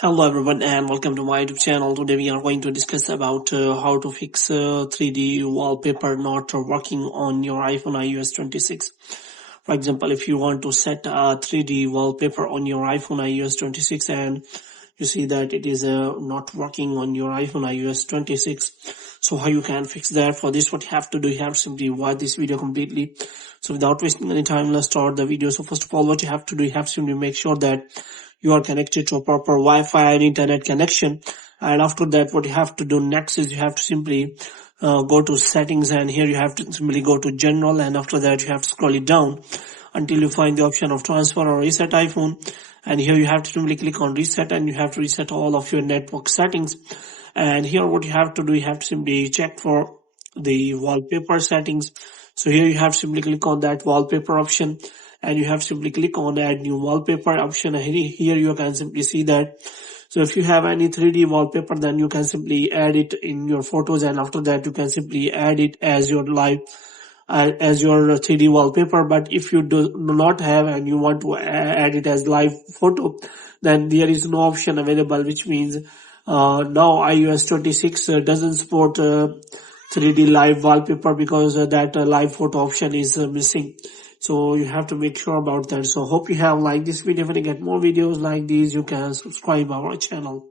Hello everyone and welcome to my YouTube channel. Today we are going to discuss about how to fix 3D wallpaper not working on your iPhone iOS 26. For example, if you want to set a 3D wallpaper on your iPhone iOS 26 and you see that it is not working on your iPhone iOS 26, so how you can fix that? For this, what you have to do, you have to simply watch this video completely. So without wasting any time, let's start the video. So first of all, what you have to do, you have to simply make sure that you are connected to a proper Wi-Fi and internet connection. And after that, what you have to do next is you have to simply go to settings, and here you have to simply go to general, and after that you have to scroll it down until you find the option of transfer or reset iPhone. And here you have to simply click on reset, and you have to reset all of your network settings. And here what you have to do, you have to simply check for the wallpaper settings. So here you have to simply click on that wallpaper option, and you have to simply click on add new wallpaper option. And here you can simply see that. So if you have any 3D wallpaper, then you can simply add it in your photos, and after that you can simply add it as your live as your 3D wallpaper. But if you do not have and you want to add it as live photo, then there is no option available, which means now iOS 26 doesn't support 3D live wallpaper, because that live photo option is missing. So you have to make sure about that. So hope you have liked this video. If you get more videos like these, you can subscribe our channel.